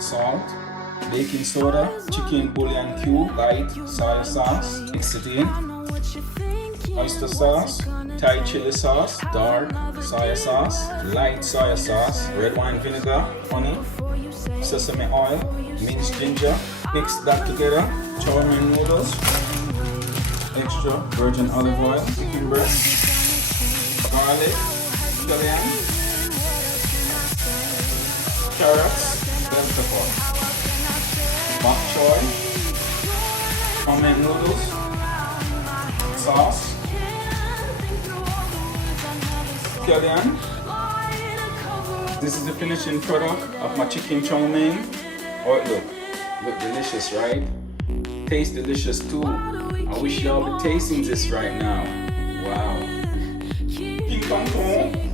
salt, baking soda, chicken bouillon cube, light soy sauce, mix it in, oyster sauce, Thai chili sauce, dark soy sauce, light soy sauce, red wine vinegar, honey, sesame oil, minced ginger. Mix that together. Chow mein noodles, extra virgin olive oil, chicken breast, garlic, scallion, carrots, bell pepper, bok choy, chow mein noodles, sauce, scallion. This is the finishing product of my chicken chow mein. Oh, look delicious, right? Taste delicious too. I wish y'all be tasting this right now. Wow. King Kong Kong.